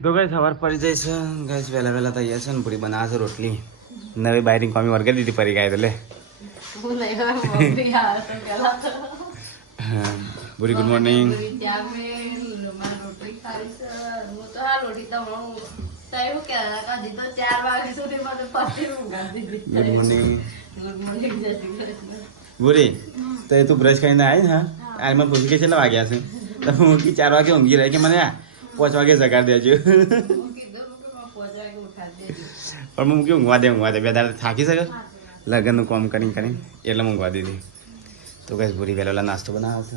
તો ગાઈસ સવાર પડી જાય છે ગાઈસ વહેલા વહેલા તૈયાર છે ને પૂરી બનાવે છે રોટલી નવી બાયરિંગ કોમી વર્ગે દીધી પડી ગાય એટલે પૂરી ગુડ મોર્નિંગ ગુડ મોર્નિંગ બોરી તો તું બ્રશ કરીને આવી ને આ મને પૂછી કે કેટલા વાગ્યા છે તો હું 4 વાગે ઊંઘી રહી કે મને 5 વાગે જગાડ દેજો પણ હું કેવું ઊંઘવા દે બે દાડા થાકી શકે લગ્નનું કામ કરીને એટલે ઊંઘવા દીધી તો કઈ ભૂરી વહેલા નાસ્તો બનાવે છે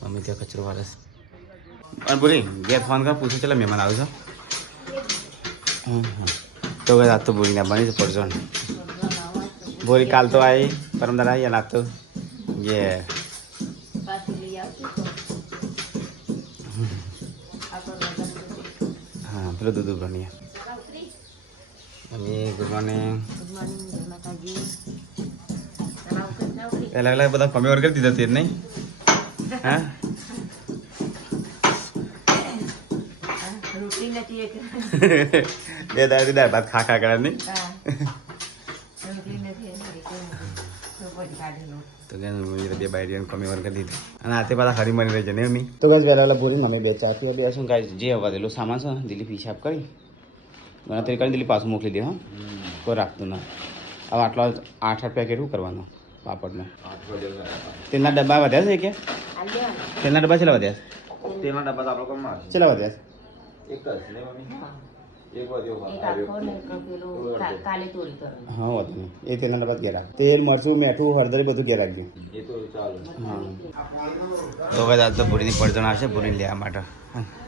મમ્મી ત્યાં કચરો વાળે છે અને ભૂરી ઘેર ફોન કર પૂછું ચાલો મહેમાન આવે છે તો કઈ આજ તો ભૂરીને બની છે પડજો ભૂરી કાલ તો આવી પરમદાર આવી અને આજ તો યે હા પેલો દૂધ બની ગુડ મોર્નિંગ પહેલા બધા કમી વર્ગ દીધા તે નહીં હા બે દાડી દાળ ભાત ખા કરે નહીં તો બે બાયરી કમી વર્ગ દીધી અને આતે પાછા હરી મરી રહી છે ને એમની તો ગાઈસ વહેલા બોલી અમે બે ચા પીવા બેસું ગાઈસ જે વધેલું સામાન છે દિલીપ હિસાબ કરી ગણતરી કરી દિલીપ પાછું મોકલી દે હા કોઈ રાખતું ના હવે આટલો 8 પેકેટ શું કરવાનું પાપડને તેલના ડબ્બા વધ્યા છે કે તેલના ડબ્બા કેટલા વધ્યા છે તેલના ડબ્બા તો આપણે કોણ કેટલા વધ્યા છે એક જ ને મમ્મી એક વધ્યો હા વધુ એ તેલના ડબ્બા ઘેર રાખ તેલ મરચું મેઠું હળદર બધું ઘેર રાખજો એ તો ચાલે હા તો હવે આજ તો ભૂરીની પડજણ આવશે ભૂરીને લેવા માટે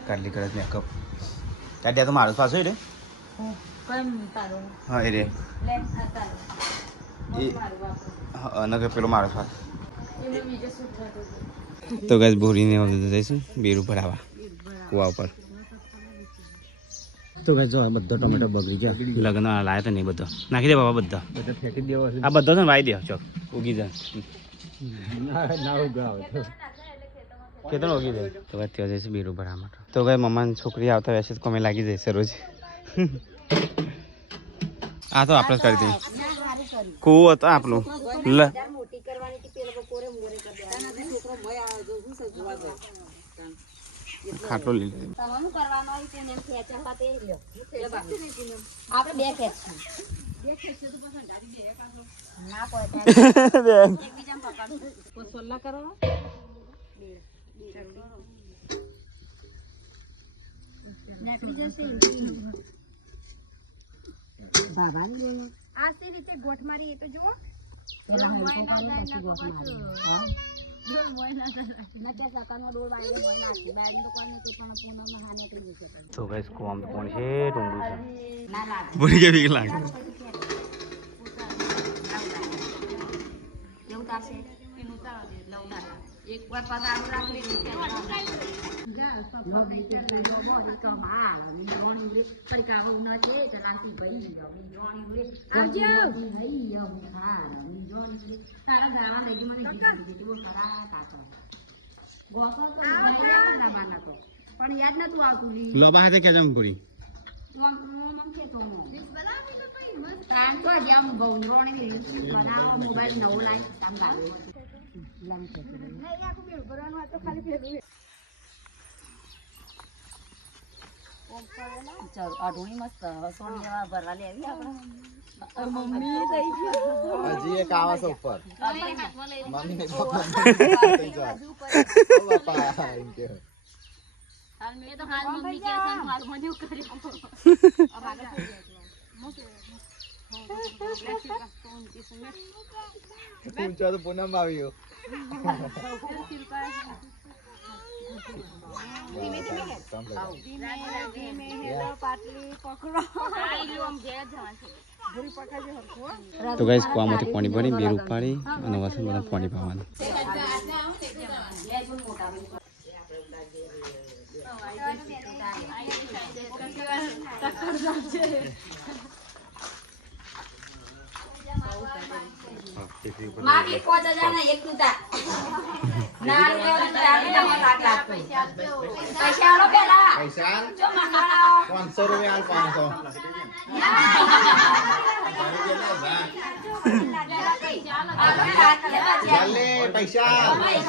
કાઢલી કડક મેકઅપ ત્યાં તો મારું પાછું રે હા એ રે નગર પેલો મારો પાસ તો ગાઈસ ભૂરીને જઈશું બેરું ભરાવા કુવા ઉપર તો ગાઈસ જો આ બધો ટોમેટો બગડી ગયા લગ્ન લાયા તો નહીં બધો નાખી દે બાબા બધા ફેંકી દેવો આ બધો છે ને વાઈ દે ચોક ઉગી જાય ના ઉગાવે કેટલો ઉગી જાય તો ત્યાં જઈશું બેરું ભરાવા માટે તો ગાઈસ મમ્માની છોકરી આવતા વેસે કોમે લાગી જશે રોજ આ તો આપણે કરી દઈએ કુવો હતો આપણું લ ખાટલો લીધો આ સી રીતે ગોઠ મારી એ તો જુઓ તો ગાઈસ કોમ તો કોણ છે ટુંડુ છે બોલી કે બીક લાગે કેવું તાશે એનું તારા દે લવડા એક વાર પગાર રાખી જા પપ્પા કે જો બોરી તો હા રોણી રે પડકાવ ન છે ચલાતી ભઈ રોણી રે આવજો હઈ યો હા રોણી તારા ગાવા લઈ મને કીધું બહુ ખરા કાકા ગોતો તો લઈ ના બાના તો પણ યાદ નતું આવતું લી લોબા હાથે કે જમ પૂરી મમ કે તો રીસ બનાવી તો કઈ મસ્ત કામ તો જેમ ગૌરોણી રીસ બનાવો મોબાઈલ નવો લાઈ કામ ગાવે લમ કે નહીં આખું બેડ ભરવાનું આ તો ખાલી ફેરવું ચાલ આડુણી મસ્ત સોન લેવા ભરવા લે આવી આપણે મમ્મી થઈ ગયો હજી એક આવા છે ઉપર મમ્મી ને પપ્પા બાપા એમ કે હાલ મે તો હાલ મમ્મી કે છે હાલ મને કરી પૂછા તો પૂનમ આવ્યો તો ગાઈસ કુવામાંથી પાણી ભરી બેર ઉપાડી અને વાસણ બધા પાણી પાવાનું માગી 5000 ને એક તુતા ના પૈસા આલો પેલા પૈસા જો મંગાળા 500 રૂપિયા 500 ચાલે પૈસા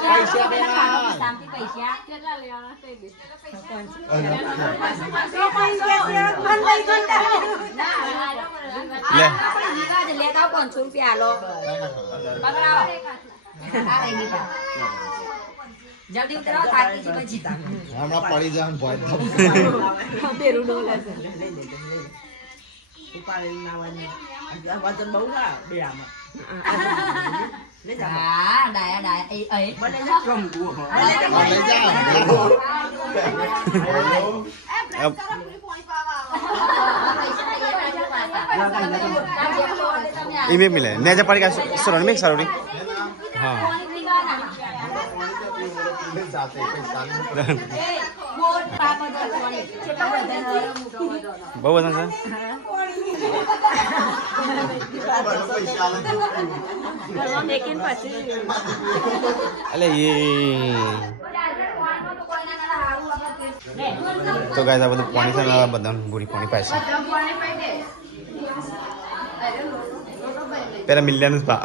પૈસા બેના શાંતિ પૈસા લે લેતા 500 રૂપિયા આલો પકડાવો જલ્દી ઉતરો થાકી જી પછી હમણાં પડી જાવ ભોય બેરું ડોલા છે ઉપાડી નાવાની વજન બહુ ના બે આમાં હા ડાયા એ મને ગમ ગો લઈ જાવ ઈમે મિલે ને જે પડી ગયા સરોન મિક્સ સરોરી હા બહુ વજન છે અલે એ તો ગાઈસ આ બધું પાણી છે ને બધા બુરી પાણી પાય છે પેલા મિલિયન જ પા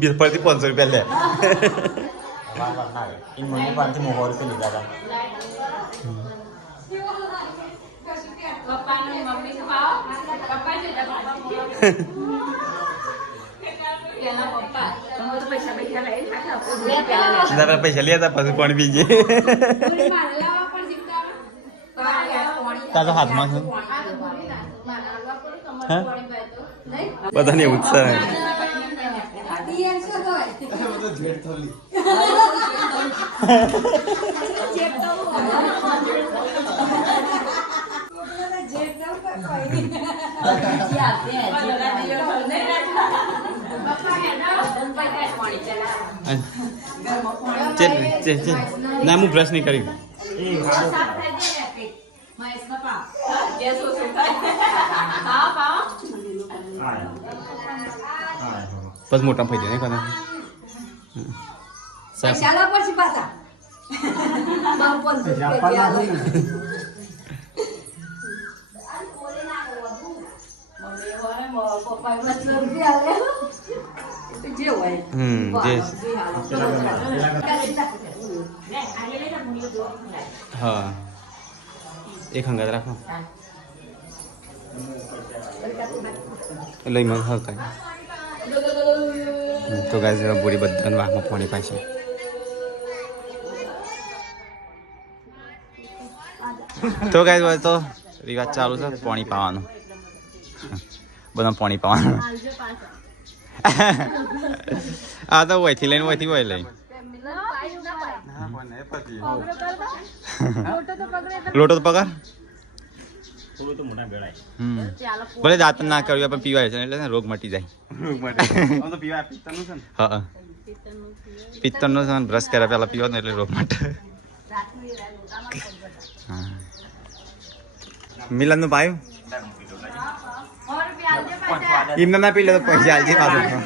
બિલ પરથી 500 રૂપિયા લે इन मम्मी पास में और से लिखा था દાદા પૈસા લે હતા પછી પાણી પીજે તારો હાથમાં છે બધાને એવું જ છે ના હું બ્રશ નહીં કરી પછી મોટા થઈ જાય ને પૈસા લો પછી પાછા હા એક હંગાત રાખો લઈ મગ આવતા તો ગાય બોરી બધાને વાહમાં પાણી પાછી તો ગાય તો રિવાજ ચાલુ છે પાણી પાવાનું બધા પાણી પાવાનું આ તો વયથી લઈને વયથી વય લઈ લોટો તો પગાર થોડું તો મોટા બેડાય ભલે દાંત ના કર્યું પણ પીવાય છે એટલે રોગ મટી જાય હા પિત્તળનો છે બ્રશ કર્યા પેલા પીવા ને એટલે રોગ મટે મિલન નું પાયું એમને ના પી લે તો પૈસા આલજે પાછું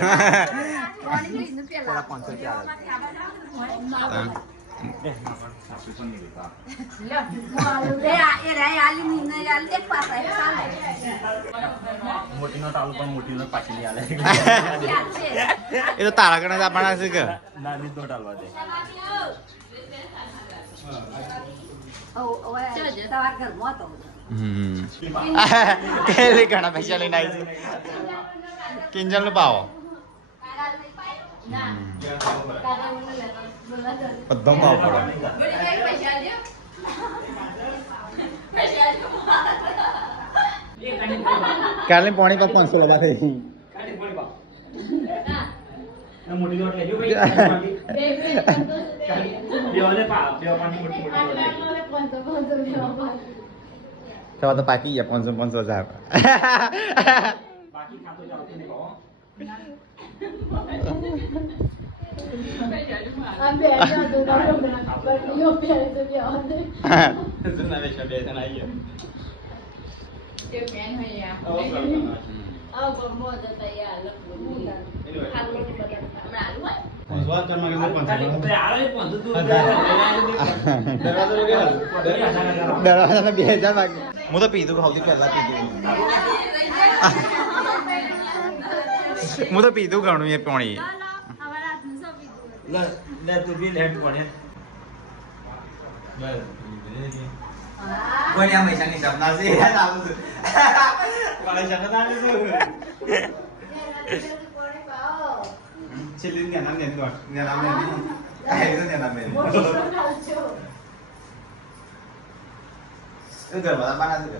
મોટી નો ટાલુ પણ મોટી નો પાછી લઈ આલે એ તો તારા કણે આપણા છે કે નાની નો ટાલવા દે ઘણા પૈસા લઈને આવી છે કિંજલ નો પાવો બધો પાવ પડે કાલે પાણી પર 500 લગા થઈ મોટી રોટ લેજો ભાઈ બેવાલે પા બેવા પાણી મોટી તો પાકી ગયા 500 હજાર બાકી ખાતો ચાલતો નહીં કહો દરવાજાના 2000 બાકી હું તો પીધું સૌથી પહેલા પીધું હું તો પીધું ઘણું એ પાણી લે તું બી લેટ પડે કોઈ આ મૈસાની સપના છે ચાલુ છે કોણે શકતા નથી છેલ્લી ને નામ ને દોડ ને નામ ને ને નામ ને એ ઘરમાં બાના છે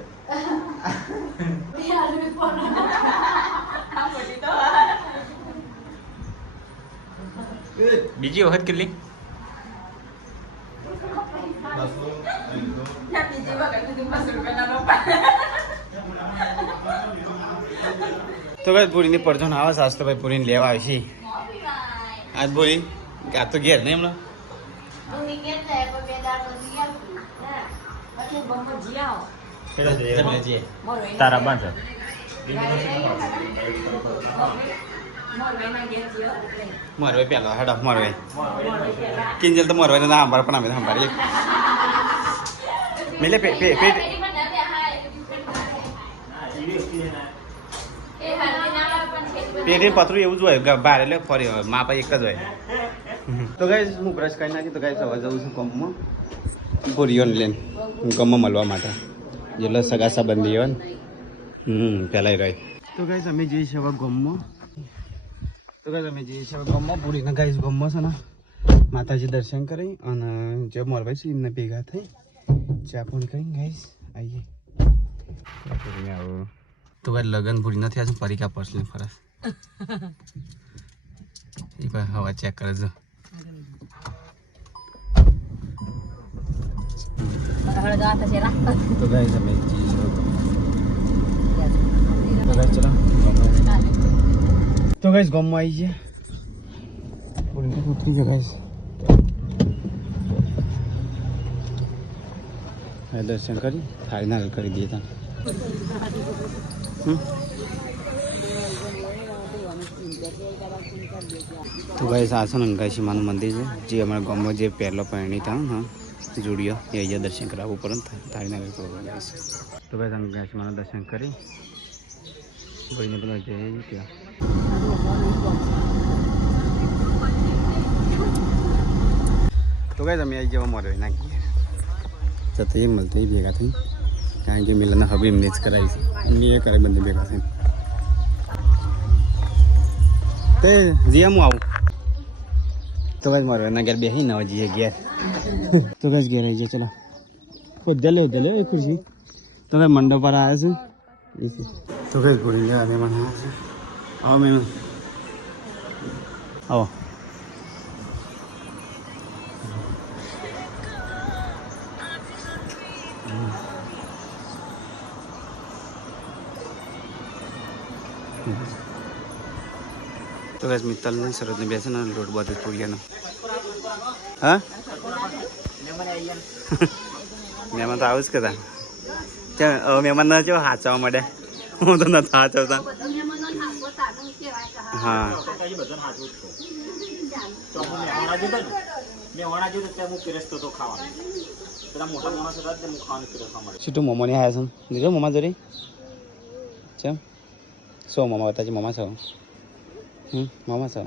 બીજી વખત કેટલી તો ભાઈ પૂરીની પડતો ના આવે સાસ તો ભાઈ પૂરીને લેવા આવી છે આજ પૂરી આ તો ઘેર નહીં હમણાં તારા બંધ મરવે પેલો હેડો મરવે કિંજલ તો મરવે ના સાંભળ પણ અમે સાંભળીએ મિલે પેટ પેટે પતરું એવું જ હોય બહાર એટલે ફરી હોય માપ એક જ હોય તો ગાઈસ હું બ્રશ કરી નાખી તો ગાઈસ હવે જવું છું ગમમાં પૂરીઓને લઈને ગમમાં મળવા માટે જેટલો સગા સંબંધી હોય ને પહેલાં રહી તો ગાઈસ અમે જઈએ છીએ હવે ગમમાં તો ગાઈસ અમે જઈએ છીએ હવે ગમમાં પૂરીને ગાઈસ ગમમાં છે ને માતાજી દર્શન કરી અને જે મોરભાઈ છે એમને ભેગા થઈ ચા પાણી કરી ગાઈસ આવીએ તો ભાઈ લગન પૂરી નથી આજે પરીકા પર્સની ફરસ એ ભાઈ હવા ચેક કરજો તો ગાઈસ અમે તો ગાઈસ ચલો તો ગાઈસ ગમમાં આવી છે પૂરી ઉતરી ગયો ગાઈસ દર્શન કરી ફાઇનલ કરી દઈએ ત્યાં તો ગાઈસ આ છે ને અંગાશી માનું મંદિર છે જે અમારા ગામમાં જે પહેલો પહેણી હતા હા જોડિયો એ અહીંયા દર્શન કરાવવું પડે થાળીનગર પ્રોગ્રામ ગાઈસ તો ભાઈ અંગાશી માનું દર્શન કરી ભાઈને પેલા જઈએ ત્યાં તો ગાઈસ અમે આવી જવા મળ્યો નાખીએ તો એ મળતો એ ભેગા થઈ કારણ કે મિલન હવે એમને જ કરાવી છે એમની એ કરે બંને ભેગા થઈને તે જીએમ હું આવું તો કઈ મારો એના ઘેર બેસી ના જઈએ ઘેર તો કઈ ઘેર આવી જાય ચલો ઉદ્યા લે એ ખુરશી તો કઈ મંડપ પર આવ્યા છે તો કઈ ઘોડી લે અને મને આવ્યા છે આવો મેં આવો તો ગાઈસ મિત્તલ ને શરદ ને બેસે ને લોટ બાદ પૂરિયાનો હા મહેમાન તો આવું જ કહેતા ત્યાં મહેમાન ના જો હાચવા માંડે હું તો નથી હાચવતા હા સીટું મોમો ને આવ્યા છે દીધો મોમા જોડી ચમ સો મામા બતાજી મામા છો મામા છો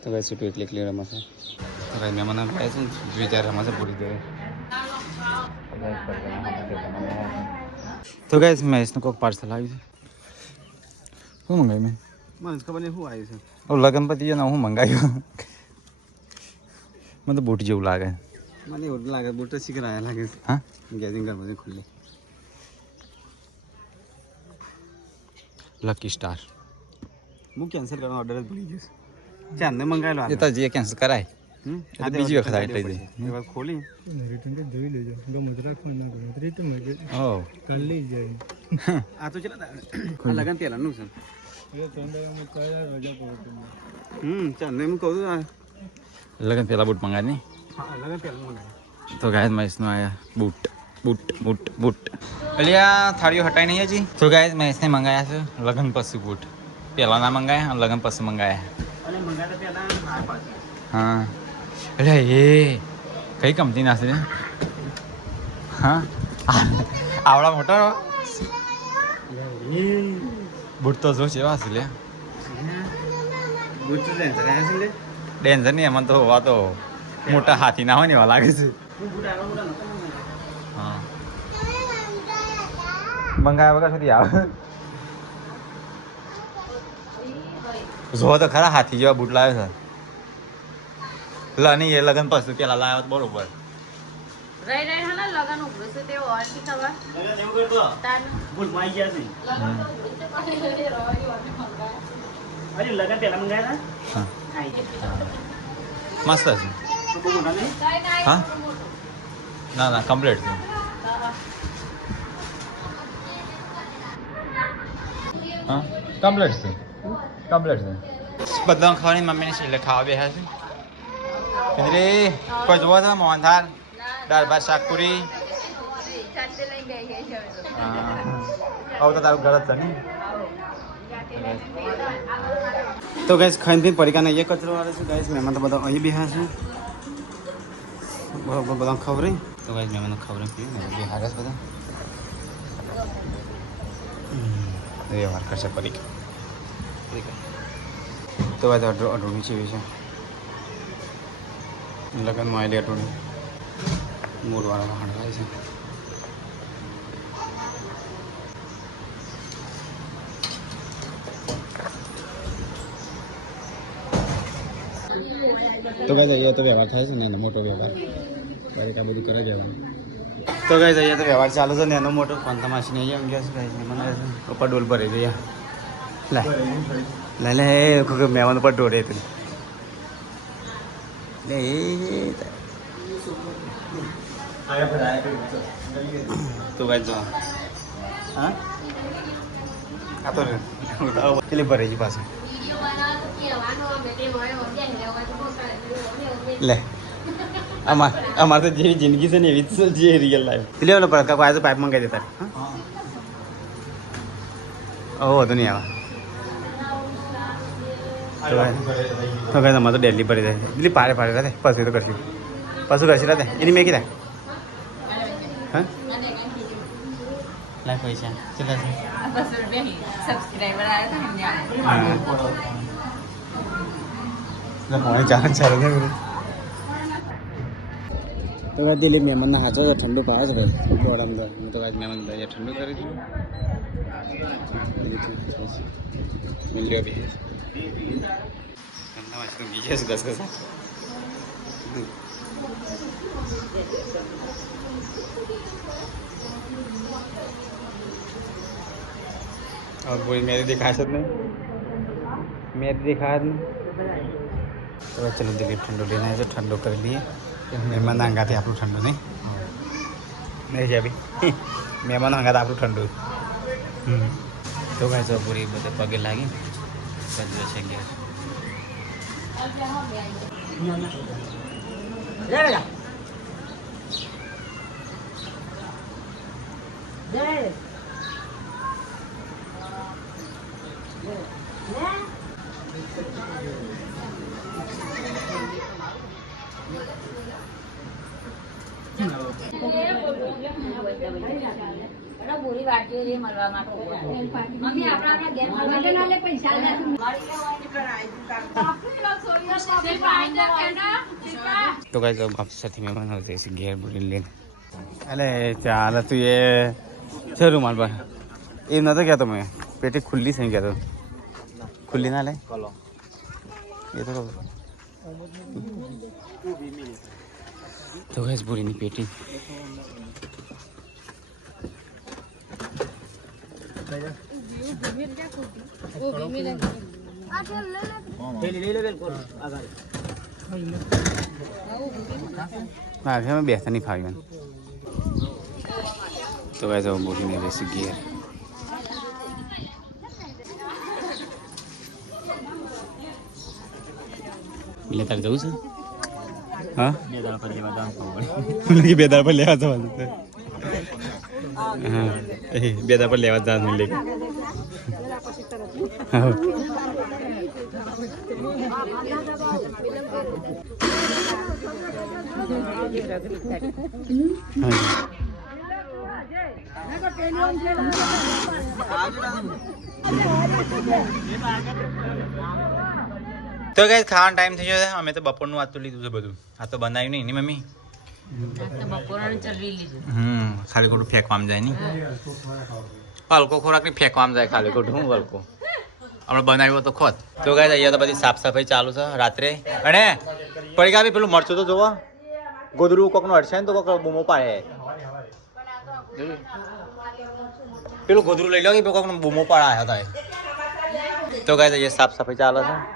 તો ભાઈ સીટું એકલી રમા છે તો ભાઈ મહેમાન આવે છે ને વિચાર રમા છે પૂરી દે તો ગાઈસ મહેશનું કોઈક પાર્સલ આવ્યું છે શું મંગાવ્યું મેં મને ખબર નહીં શું આવ્યું છે હવે લગન પતિ ને હું મંગાવ્યું મને તો બૂટ જેવું લાગે મને એવું લાગે બૂટ તો શીખર આવ્યા લાગે છે હા ગેસિંગ કરવા ખુલ્લી લકી સ્ટાર હું કેન્સલ કરવાનો ઓર્ડર જ ભૂલી ગયો ચાંદને મંગાવેલો એ તો જે કેન્સલ કરાય બીજી વખત આવી લઈ જાય ખોલી રિટર્ન જોઈ લેજો ગમે તો રાખવાનું ના ગમે રિટર્ન હો કાલ લઈ જાય આ તો ચલા લગન પહેલાનું છે ચાંદને હું કહું છું લગન પહેલા બૂટ મંગાવી નહીં હા લગન પહેલા મંગાવી તો ગાય મહેશનો આવ્યા બૂટ બૂટ એટલે આ થાળીઓ હટાઈ નહીં હજી તો ગાય મેં इसने મંગાયા છે લગન પછી બૂટ પહેલા ના મંગાયા લગન પછી મંગાયા અને મંગાતા પહેલા હા એટલે એ કઈ કંપની ના છે હા આવડા મોટા બૂટ તો જો કેવા છે લે બૂટ તો ડેન્જર આયા છે લે ડેન્જર નહીં એમાં તો આ તો મોટા હાથી ના હોય ને એવા લાગે છે હા મંગાયા વગર સુધી આવે જો તો ખરા હાથી જેવા બૂટ લાવ્યો છે લા નહીં એ લગન પછી પેલા લાવ્યો તો બરોબર રહી રહી હલા લગન ઉભરું છે તે ઓળખી ખબર લગન એવું કરતો તાન બૂટ માઈ ગયા છે અરે લગન પહેલા મંગાયા હા હતા મસ્ત છે તો બહુ મોટા નહીં હા ના ના કમ્પ્લીટ છે હા કમ્પ્લીટ છે કમ્પ્લીટ છે બધા ખાવાની મમ્મીને છેલ્લે ખાવા બેઠા છે પિંજરી કોઈ જોવો છો મોહનથાળ દાળ ભાત શાક પૂરી સાથે લઈ ગઈ છે હા આવું તો તારું ઘર જ છે ને તો ગાઈસ ખાઈને પીને પડીકાને એ કચરો વાળે છે ગાઈસ મહેમાન તો બધા અહીં બેહા છે બરાબર બધા ખબર તો ગાઈસ મહેમાનો ખબર પીએ બેહાર છે બધા વ્યવહાર કરશે પડીકા તો ગાઈસ અઢોણી છે લગનમાં આવેલી અઢોણી મૂળવાળા હણવાય છે તો કઈ જગ્યાએ તો વ્યવહાર થાય છે ને એનો મોટો વ્યવહાર દરેક આ બધું કરે જવાનું તો કઈ જગ્યાએ તો વ્યવહાર ચાલુ છે ને એનો મોટો પંથા માસીને અહીંયા ગયા છે કઈ મને ઉપર ડોલ ભરી દઈએ લે લે મહેમાન ઉપર ઢોળે હતું લે તો કઈ જો હા આ તો કેટલી ભરાઈ ગઈ પાછું લે અમારે તો જેવી જિંદગી છે ને એવી જે રિયલ લાઈફ લે ઓલો પર કાકો આજે પાઇપ મંગાવી દેતા ઓ વધુ નહીં આવે તો કઈ તમારે તો ડેલી ભરી જાય દિલ્હી પાડે રહે પછી તો કરશું પાછું કરશે રહે એની મેં કીધા હા લાઈફ પૈસા ચલા છે સબસ્ક્રાઇબર આવ્યા ચાલે ચાલે તો દિલ્હી મહેમાનના હાચો ઠંડુ ભાવે છે ભાઈ ગોળામાં હું તો મહેમાન ઠંડુ કરી દઉં મિલ્યો બી બીજે ઘસ ઘસ और पूरी मेरी दिखा सकते नहीं मेरी दिखा नहीं तो चलो दिल्ली ठंडो लेना है तो ठंडो कर लिए मेहमान हंगा थे आप ठंडो नहीं जा अभी मेहमान हंगा था आप ठंडो तो कैसे पूरी बता पगे लागी પૂરી વાટીઓ જે મળવા માટે મમ્મી આપણા ઘેર મળવા પૈસા तो गाइस अब आप साथी मेहमान होते हैं घेर बुरी लेने अरे चाल तू ये चल रुमाल पर ये ना तो क्या तुम्हें पेटी खुली सही क्या तो खुली ना ले ये तो गाइस बुरी नहीं पेटी आगे में बेहतर नहीं खाएगा तो वैसे वो बोली नहीं जैसे गियर मिले तक जाऊँ से हाँ बेदार पर लेवा जाऊँ बेदार पर लेवा जाऊँ હા બે દા પર લેવા જ લે તો કઈ ખાવાનો ટાઈમ થઈ ગયો છે અમે તો બપોરનું વાત તો લીધું છે બધું આ તો બનાવ્યું નહીં ની મમ્મી ખાલી ખોટું ફેંકવામાં જાય નહીં હલકો ખોરાક નહીં ફેંકવામાં જાય ખાલી ખોટું હું હલકો આપણે બનાવ્યો તો ખોત તો ગાય અહીંયા તો બધી સાફ સફાઈ ચાલુ છે રાત્રે અને પડી ગયા પેલું મરચું તો જોવો ગોદરું કોકનું અડશે ને તો કોક બૂમો પાડે પેલું ગોદરું લઈ લો કે કોકનું બૂમો પાડે હતા તો ગાય અહીંયા સાફ સફાઈ ચાલે છે